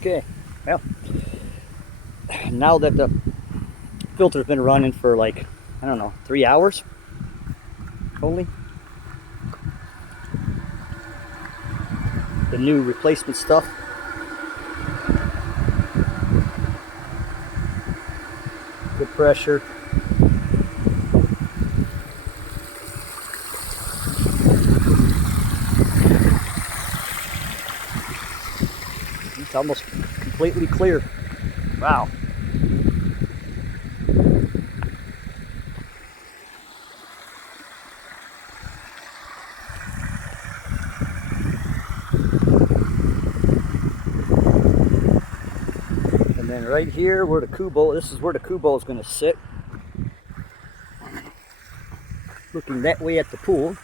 Okay, well, now that the filter's been running for like, I don't know, 3 hours only. The new replacement stuff. Good pressure. It's almost completely clear. Wow. And then right here where the Kubo, this is where the Kubo is going to sit. Looking that way at the pool,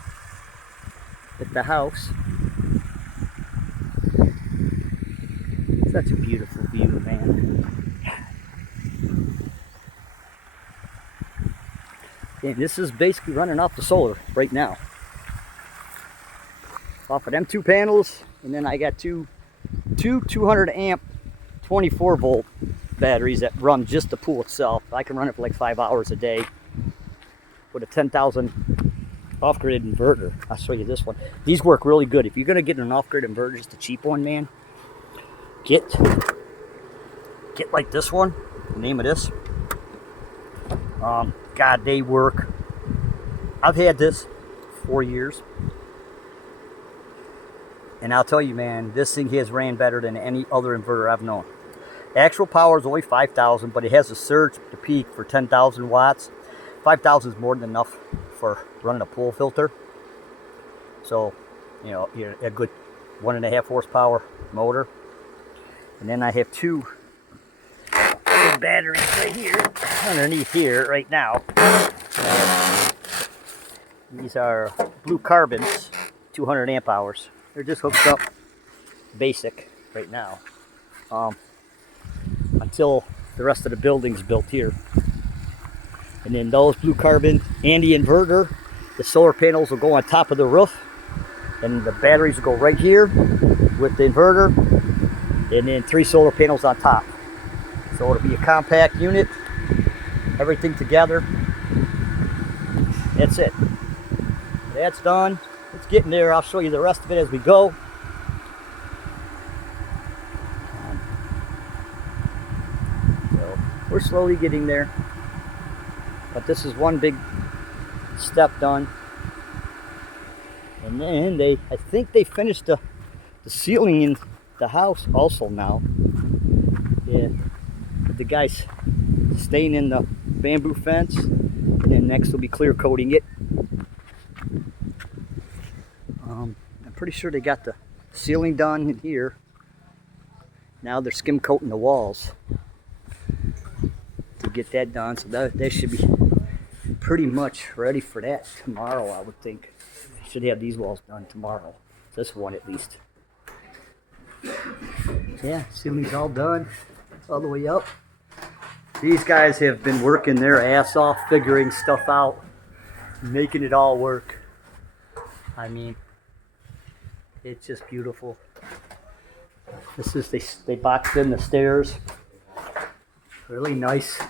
at the house. Such a beautiful view, man. And this is basically running off the solar right now. Off of them 2 panels, and then I got two 200 amp 24 volt batteries that run just the pool itself. I can run it for like 5 hours a day with a 10,000 off-grid inverter. I'll show you this one. These work really good. If you're gonna get an off-grid inverter, just a cheap one, man, get like this one. The name of this. God, they work. I've had this 4 years, and I'll tell you, man, this thing has ran better than any other inverter I've known. Actual power is only 5,000, but it has a surge to peak for 10,000 watts. 5,000 is more than enough for running a pool filter. So, you know, you're a good 1.5 horsepower motor. And then I have 2 batteries right here, underneath here right now. These are Blue Carbons, 200 amp hours. They're just hooked up basic right now, until the rest of the building's built here. And then those Blue Carbon and the inverter, the solar panels will go on top of the roof, and the batteries will go right here with the inverter, and then 3 solar panels on top. So it'll be a compact unit, everything together. That's it. That's done. It's getting there. I'll show you the rest of it as we go. So we're slowly getting there, but this is one big step done. And then I think they finished the ceiling in the house also now. Yeah, but the guys staying in the bamboo fence, and then next will be clear coating it. I'm pretty sure they got the ceiling done in here. Now they're skim coating the walls to get that done, so that should be pretty much ready for that tomorrow, I would think. Should have these walls done tomorrow. This one at least. Yeah, ceiling's all done, all the way up. These guys have been working their ass off figuring stuff out, making it all work. I mean, it's just beautiful. This is, they boxed in the stairs. Really nice.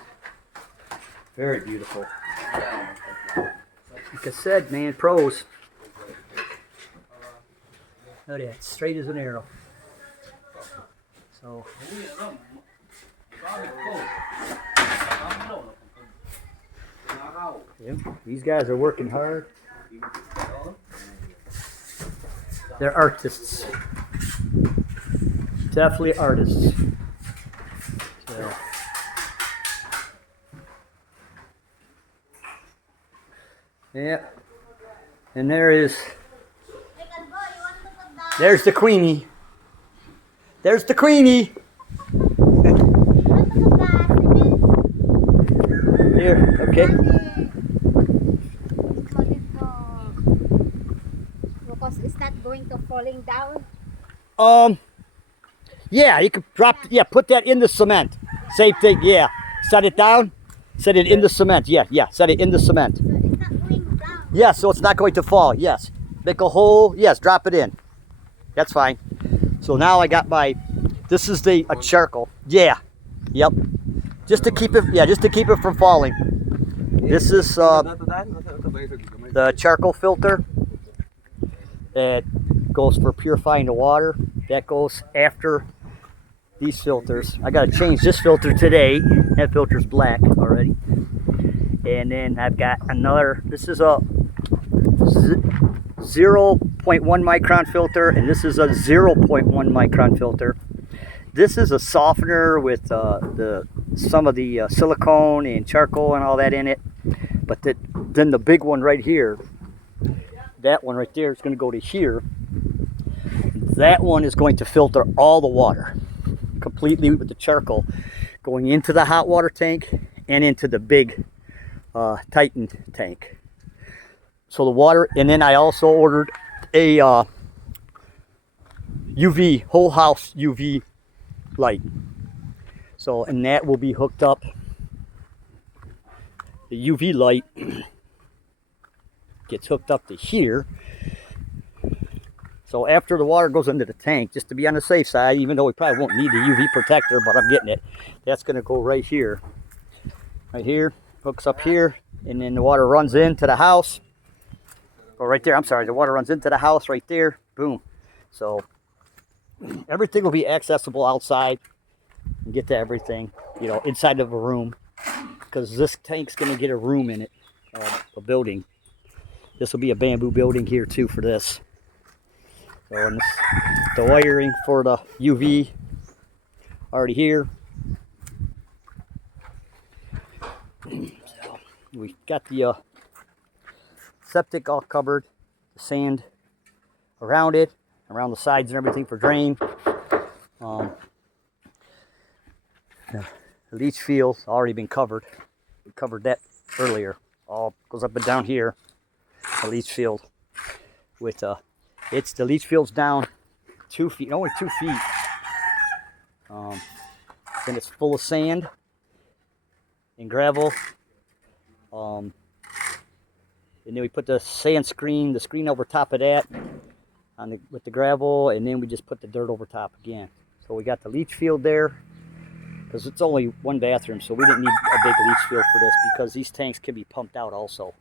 Very beautiful. Like I said, man, pros. Look at that, straight as an arrow. So, yeah, these guys are working hard. They're artists. Definitely artists. So, yeah. And there's the Queenie. There's the Queenie. Here, okay. Because it's not going to falling down. Yeah, you could drop, yeah, put that in the cement. Same thing, yeah. Set it down, set it in the cement, yeah, set it in the cement. So it's not going down. Yeah, so it's not going to fall, yes. Make a hole, yes, drop it in. That's fine. So now I got my This is the charcoal. Yeah. Yep. Just to keep it. Yeah, just to keep it from falling. This is the charcoal filter that goes for purifying the water. That goes after these filters. I got to change this filter today. That filter's black already. And then I've got another. This is a 0.1 micron filter, and this is a 0.1 micron filter. This is a softener with some of the silicone and charcoal and all that in it. But then the big one right here, that one right there is going to go to here. That one is going to filter all the water completely with the charcoal going into the hot water tank and into the big Titan tank. So the water, and then I also ordered a UV, whole house UV light. So, and that will be hooked up. The UV light gets hooked up to here. So after the water goes into the tank, just to be on the safe side, even though we probably won't need the UV protector, but I'm getting it. That's going to go right here. Right here, hooks up here, and then the water runs into the house. Or right there, I'm sorry, the water runs into the house right there. Boom. So everything will be accessible outside. And get to everything, you know, inside of a room. Because this tank's going to get a room in it, a building. This will be a bamboo building here too for this. So and this, the wiring for the UV already here. So we got the septic all covered, the sand around it, around the sides and everything for drain. The leach field's already been covered. We covered that earlier. All goes up and down here. The leach field with it's the leach field's down 2 feet, only 2 feet. Then it's full of sand and gravel. And then we put the sand screen, the screen over top of that with the gravel, and then we just put the dirt over top again. So we got the leach field there. Because it's only one bathroom, so we didn't need a big leach field for this because these tanks can be pumped out also.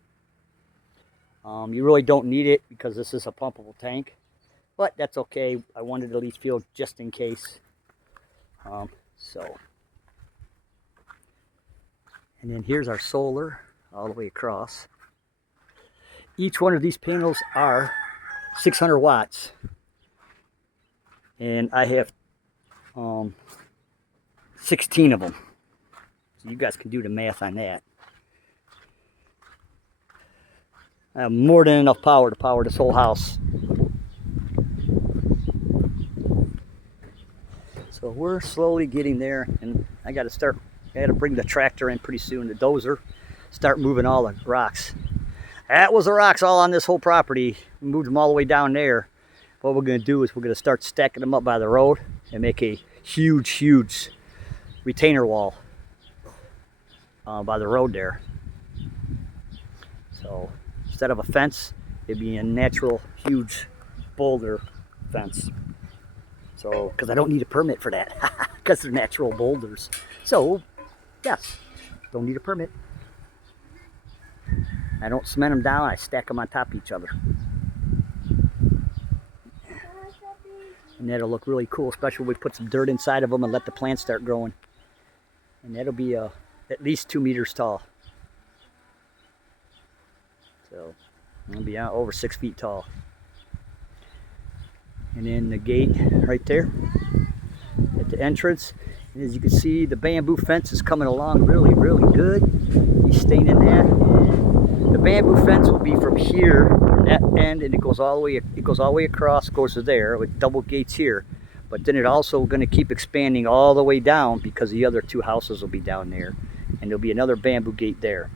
You really don't need it because this is a pumpable tank, but that's okay. I wanted the leach field just in case. And then here's our solar all the way across. Each one of these panels are 600 watts, and I have 16 of them. So you guys can do the math on that. I have more than enough power to power this whole house. So we're slowly getting there, and I got to bring the tractor in pretty soon, the dozer, start moving all the rocks. That was the rocks all on this whole property. We moved them all the way down there. What we're going to do is we're going to start stacking them up by the road and make a huge retainer wall by the road there. So instead of a fence, it'd be a natural huge boulder fence. So because I don't need a permit for that because they're natural boulders. So yes, don't need a permit. I don't cement them down, I stack them on top of each other. And that'll look really cool, especially when we put some dirt inside of them and let the plants start growing. And that'll be at least 2 meters tall. So it'll be over 6 feet tall. And then the gate right there at the entrance. And as you can see, the bamboo fence is coming along really good. He's staying in that. And the bamboo fence will be from here, from that end, and it goes all the way across, goes to there with double gates here. But then it also going to keep expanding all the way down because the other 2 houses will be down there. And there'll be another bamboo gate there.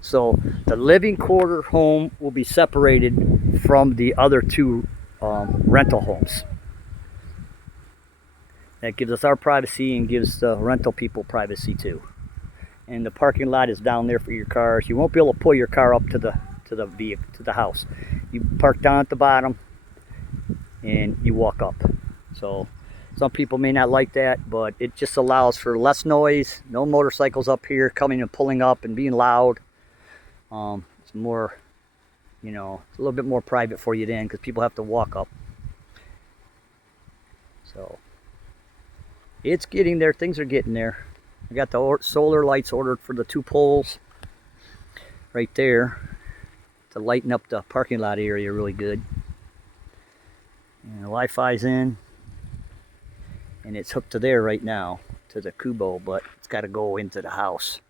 So the living quarter home will be separated from the other 2 rental homes. That gives us our privacy and gives the rental people privacy too. And the parking lot is down there for your cars. You won't be able to pull your car up to the house. You park down at the bottom and you walk up. So Some people may not like that, but it just allows for less noise. No motorcycles up here coming and pulling up and being loud. It's more, you know, it's a little bit more private for you then because people have to walk up. So it's getting there. Things are getting there. I got the solar lights ordered for the 2 poles right there to lighten up the parking lot area really good. And the Wi-Fi's in, and it's hooked to there right now to the Kubo, but it's got to go into the house.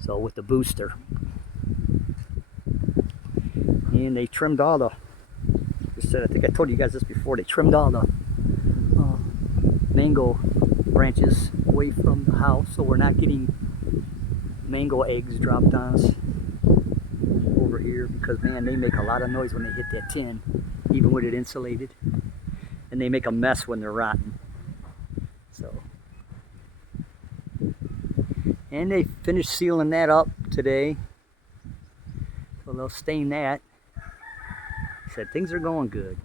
So with the booster, and they trimmed all the. I think I told you guys this before. They trimmed all the mango branches away from the house, so we're not getting mango eggs dropped on us over here, because man, they make a lot of noise when they hit that tin, even with it insulated, and they make a mess when they're rotten. So, and they finished sealing that up today, so they'll stain that. Said things are going good.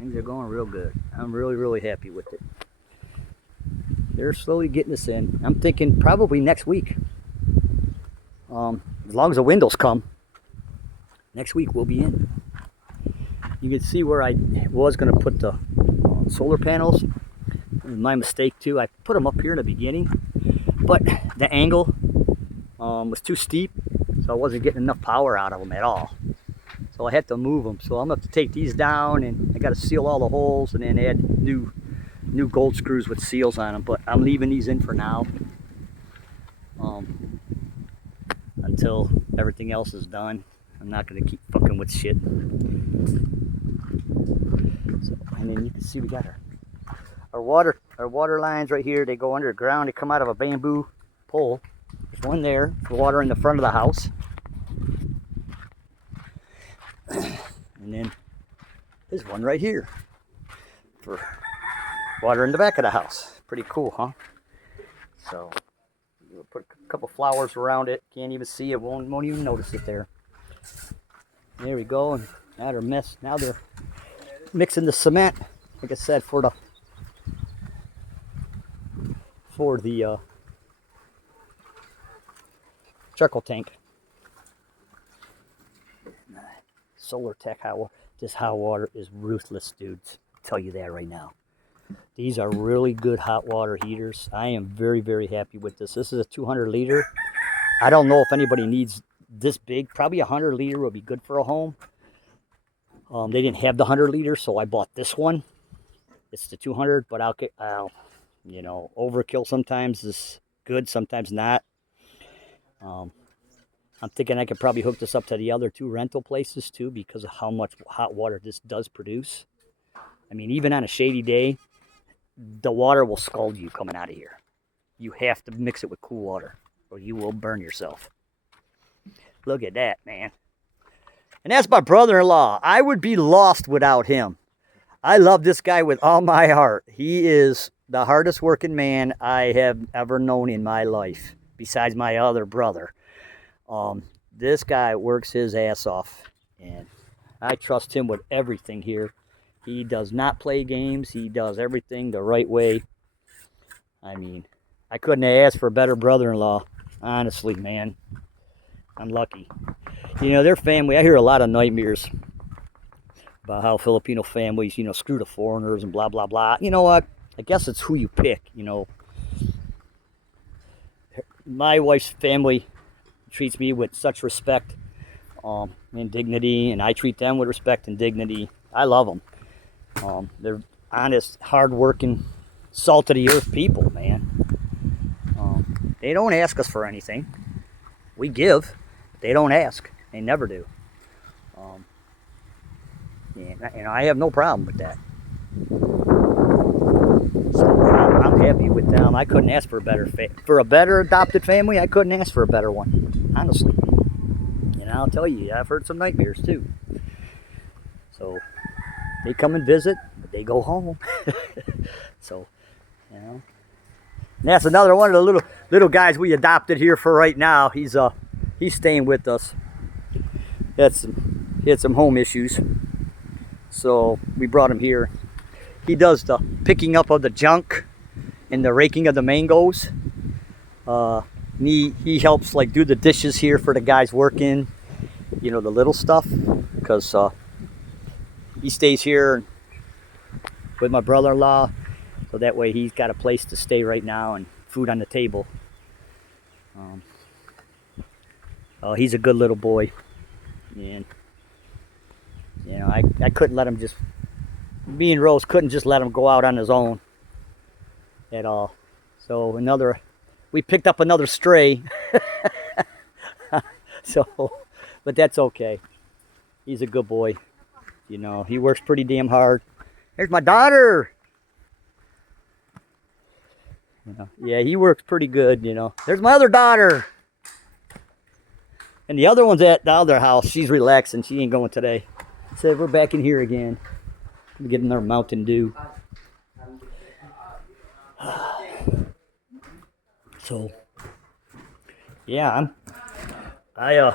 Things are going real good. I'm really happy with it. They're slowly getting us in. I'm thinking probably next week. As long as the windows come, next week we'll be in. You can see where I was going to put the solar panels. It was my mistake too. I put them up here in the beginning, but the angle was too steep, so I wasn't getting enough power out of them at all. So I had to move them. So I'm going to have to take these down, and I got to seal all the holes and then add new gold screws with seals on them. But I'm leaving these in for now until everything else is done. I'm not going to keep fucking with shit. So, and then you can see we got our water lines right here. They go underground. They come out of a bamboo pole. There's one there for water in the front of the house. And then there's one right here for water in the back of the house. Pretty cool, huh? So we'll put a couple flowers around it. Can't even see it. Won't even notice it there. There we go. And now they're mixing the cement, like I said, for the charcoal tank. Solar Tech hot water. This hot water is ruthless, dudes. I'll tell you that right now. These are really good hot water heaters. I am very happy with this. This is a 200 liter. I don't know if anybody needs this big. Probably 100 liter would be good for a home. They didn't have the 100 liter, so I bought this one. It's the 200, but I'll you know, overkill sometimes is good, sometimes not. I'm thinking I could probably hook this up to the other 2 rental places too, because of how much hot water this does produce. I mean, even on a shady day, the water will scald you coming out of here. You have to mix it with cool water or you will burn yourself. Look at that, man. And that's my brother-in-law. I would be lost without him. I love this guy with all my heart. He is the hardest working man I have ever known in my life, besides my other brother. This guy works his ass off, and I trust him with everything here. He does not play games. He does everything the right way. I mean, I couldn't have asked for a better brother-in-law. Honestly, man. I'm lucky. You know, their family, I hear a lot of nightmares about how Filipino families, you know, screw the foreigners and blah, blah, blah. You know what? I guess it's who you pick, you know. My wife's family treats me with such respect and dignity, and I treat them with respect and dignity. I love them. They're honest, hard-working, salt-of-the-earth people, man. They don't ask us for anything. We give, but they don't ask. They never do. And I have no problem with that. So I'm happy with them. I couldn't ask for a better adopted family. I couldn't ask for a better one, honestly. And I'll tell you, I've heard some nightmares too. So they come and visit, but they go home. So, you know, and that's another one of the little guys we adopted here for right now. He's staying with us. He had some home issues, so we brought him here. He does the picking up of the junk and the raking of the mangoes. He helps like do the dishes here for the guys working, you know, the little stuff, because he stays here with my brother-in-law, so that way he's got a place to stay right now and food on the table. He's a good little boy, and you know, I couldn't let him just, me and Rose couldn't just let him go out on his own at all. So we picked up another stray. So, but that's okay. He's a good boy. You know, he works pretty damn hard. There's my daughter. You know, yeah, he works pretty good, you know. There's my other daughter. And the other one's at the other house. She's relaxing. She ain't going today. Said we're back in here again. I'm getting our Mountain Dew. So, yeah, I've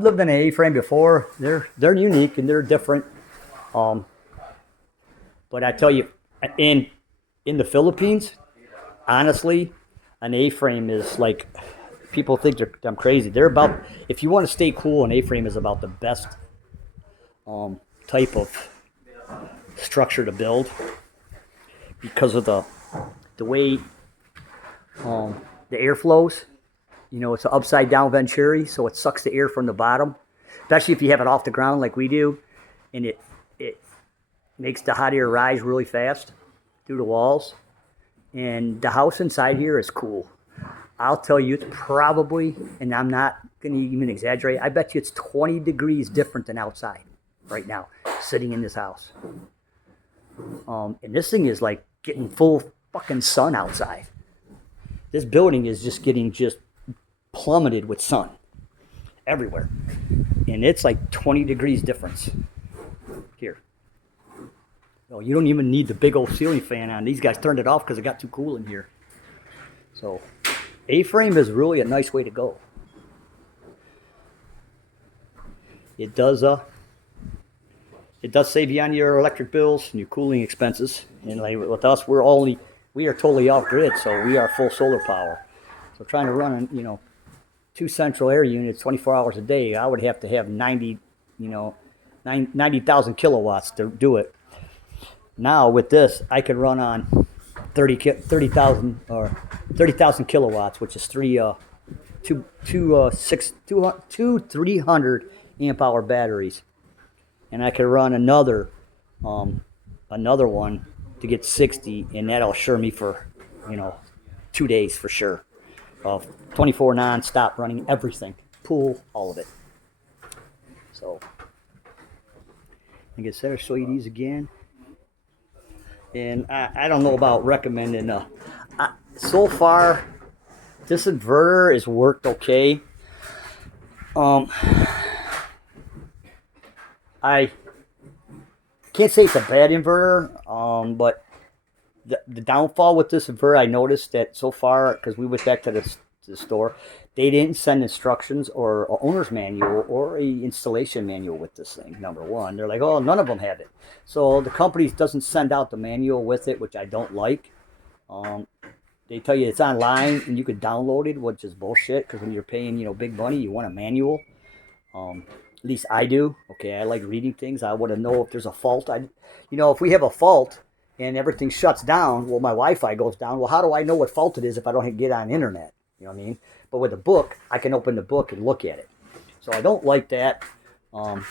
lived in an A-frame before. They're unique and they're different. But I tell you, in the Philippines, honestly, an A-frame is like, people think I'm crazy. They're about, if you want to stay cool, an A-frame is about the best type of structure to build, because of the way the air flows. You know, it's an upside down venturi, so it sucks the air from the bottom, especially if you have it off the ground like we do, and it makes the hot air rise really fast through the walls. And the house inside here is cool. I'll tell you, it's probably, and I'm not going to even exaggerate, I bet you it's 20 degrees different than outside right now, sitting in this house. And this thing is like getting full fucking sun outside. This building is just getting plummeted with sun everywhere. And it's like 20 degrees difference here. So you don't even need the big old ceiling fan on. These guys turned it off because it got too cool in here. So A-frame is really a nice way to go. It does save you on your electric bills and your cooling expenses. And like with us, we are totally off grid, so we are full solar power. So trying to run, 2 central air units 24 hours a day, I would have to have 90,000 kilowatts to do it. Now with this, I could run on 30,000 kilowatts, which is 300 amp hour batteries, and I could run another one to get 60, and that'll assure me for 2 days for sure of 24 non-stop running everything, pool, all of it. So I guess I'll show you these again. And I don't know about recommending. So far, this inverter has worked okay. I can't say it's a bad inverter, but the downfall with this inverter, I noticed that so far, because we went back to the store, they didn't send instructions or an owner's manual or a installation manual with this thing, number one. They're like, oh, none of them have it. So the company doesn't send out the manual with it, which I don't like. They tell you it's online and you could download it, which is bullshit, because when you're paying, big money, you want a manual. At least I do. Okay, I like reading things. I want to know if there's a fault. If we have a fault and everything shuts down, well, my Wi-Fi goes down. Well, how do I know what fault it is if I don't get on the internet? You know what I mean? But with a book, I can open the book and look at it. So I don't like that. And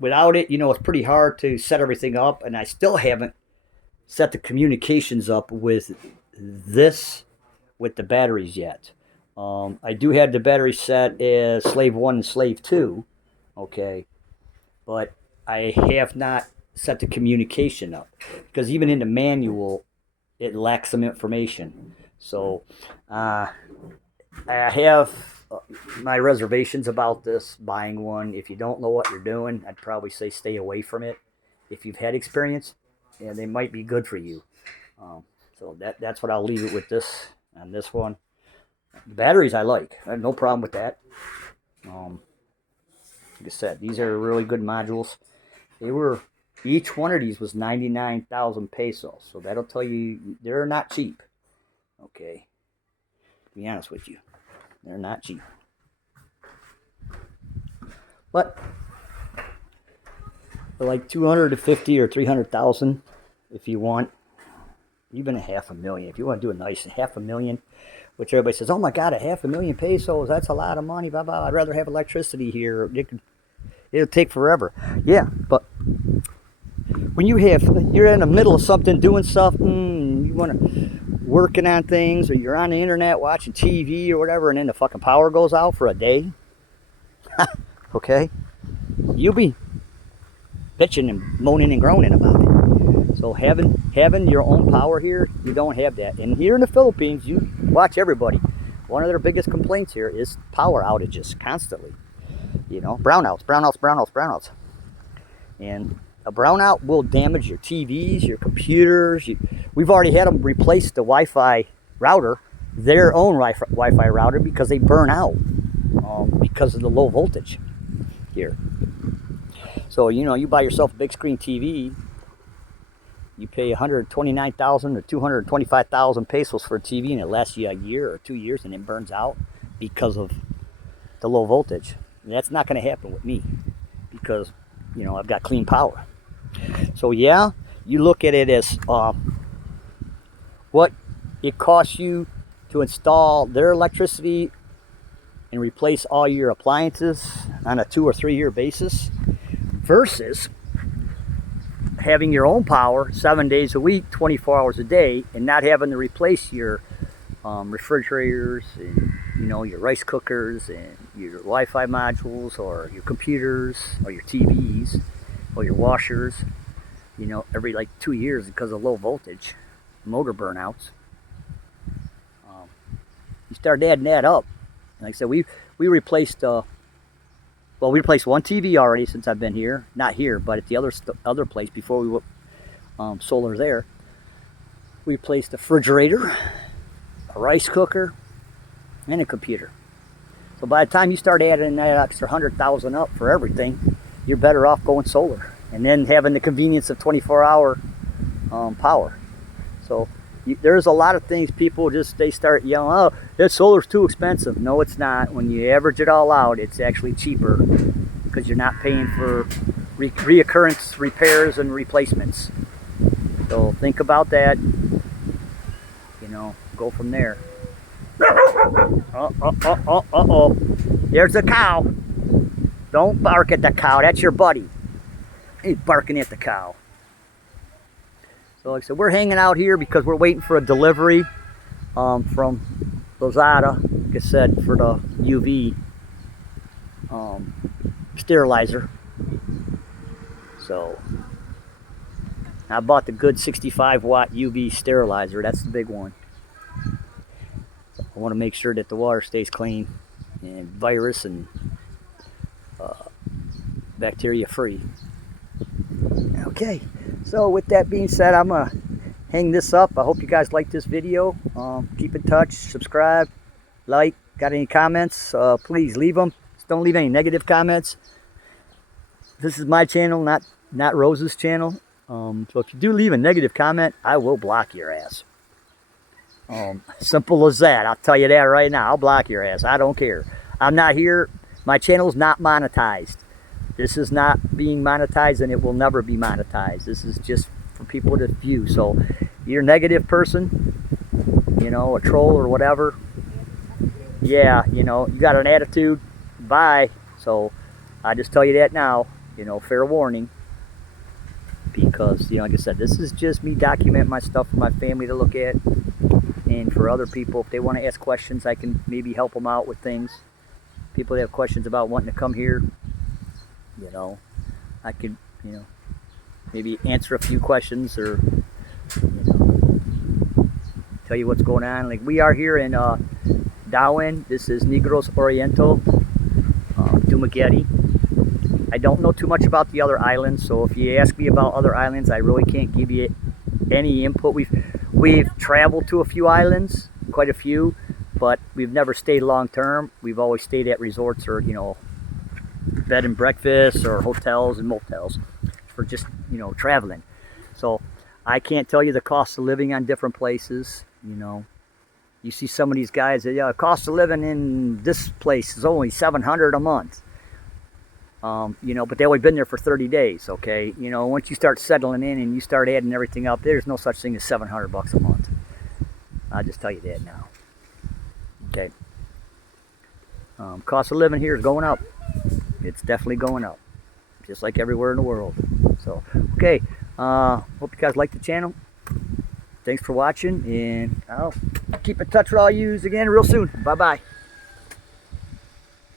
without it, it's pretty hard to set everything up. And I still haven't set the communications up with the batteries yet. I do have the battery set as slave 1 and slave 2. Okay. But I have not set the communication up, because even in the manual, it lacks some information. So I have my reservations about this, buying one. If you don't know what you're doing, I'd probably say stay away from it. If you've had experience, they might be good for you. So that's what I'll leave it with this on this one. The batteries I like. I have no problem with that. Like I said, these are really good modules. They were Each one of these was 99,000 pesos. So that'll tell you they're not cheap. Okay. To be honest with you, they're not cheap. But for like 250 or 300,000, if you want, even $500,000. If you want to do a nice $500,000, which everybody says, oh my God, $500,000 pesos, that's a lot of money, blah, blah. I'd rather have electricity here. It'll take forever. Yeah, but when you're in the middle of something, doing stuff, you want to working on things, or you're on the internet watching TV or whatever, and then the fucking power goes out for a day, okay, you'll be bitching and moaning and groaning about it. So having your own power here, you don't have that. And here in the Philippines, you watch everybody. One of their biggest complaints here is power outages constantly. You know, brownouts. And a brownout will damage your TVs, your computers. We've already had them replace the Wi-Fi router, their own Wi-Fi router, because they burn out because of the low voltage here. So, you know, you buy yourself a big screen TV, you pay 129,000 or 225,000 pesos for a TV, and it lasts you a year or 2 years, and it burns out because of the low voltage. And that's not going to happen with me because, you know, I've got clean power. So yeah, you look at it as what it costs you to install their electricity and replace all your appliances on a 2 or 3 year basis versus having your own power 7 days a week, 24 hours a day, and not having to replace your refrigerators and, you know, your rice cookers and your Wi-Fi modules or your computers or your TVs or your washers, you know, every like 2 years because of low voltage motor burnouts. You start adding that up. And like I said, we replaced we replaced one TV already since I've been here. Not here, but at the other place before we went solar there. We replaced a refrigerator, a rice cooker, and a computer. So by the time you start adding that extra 100,000 up for everything, you're better off going solar and then having the convenience of 24-hour power. So there's a lot of things people they start yelling, oh, that solar's too expensive. No, it's not. When you average it all out, it's actually cheaper because you're not paying for reoccurrence repairs and replacements. So think about that. You know, go from there. Uh-oh. There's a cow. Don't bark at the cow. That's your buddy. He's barking at the cow. So like I said, we're hanging out here because we're waiting for a delivery from Lozada, like I said, for the UV sterilizer. So I bought the good 65 watt UV sterilizer. That's the big one. I want to make sure that the water stays clean and virus and bacteria free. Okay, so with that being said, I'm gonna hang this up. I hope you guys like this video. Keep in touch, subscribe, like. Got any comments, please leave them. Just don't leave any negative comments. This is my channel, not Rose's channel. So if you do leave a negative comment, I will block your ass. Simple as that. I'll tell you that right now. I'll block your ass. I don't care. I'm not here. My channel's not monetized. This is not being monetized, and it will never be monetized. This is just for people to view. So you're a negative person, you know, a troll or whatever. Yeah, you know, you got an attitude. Bye. So I just tell you that now, you know, fair warning. Because, you know, like I said, this is just me documenting my stuff for my family to look at. And for other people, if they want to ask questions, I can maybe help them out with things. People that have questions about wanting to come here, you know, I could, you know, maybe answer a few questions or, you know, tell you what's going on. Like we are here in Darwin. This is Negros Oriental, Dumaguete. I don't know too much about the other islands, so if you ask me about other islands, I really can't give you any input. We've traveled to a few islands, quite a few, but we've never stayed long term. We've always stayed at resorts or, you know, bed and breakfast or hotels and motels for just you know, traveling. So I can't tell you the cost of living on different places. You know, you see some of these guys that, yeah, cost of living in this place is only $700 a month. You know, but they only been there for 30 days. Okay, you know, once you start settling in and you start adding everything up, there's no such thing as $700 a month. I'll just tell you that now. Okay. Cost of living here is going up. It's definitely going up, just like everywhere in the world. So, okay. Hope you guys like the channel. Thanks for watching, and I'll keep in touch with all you again real soon. Bye bye.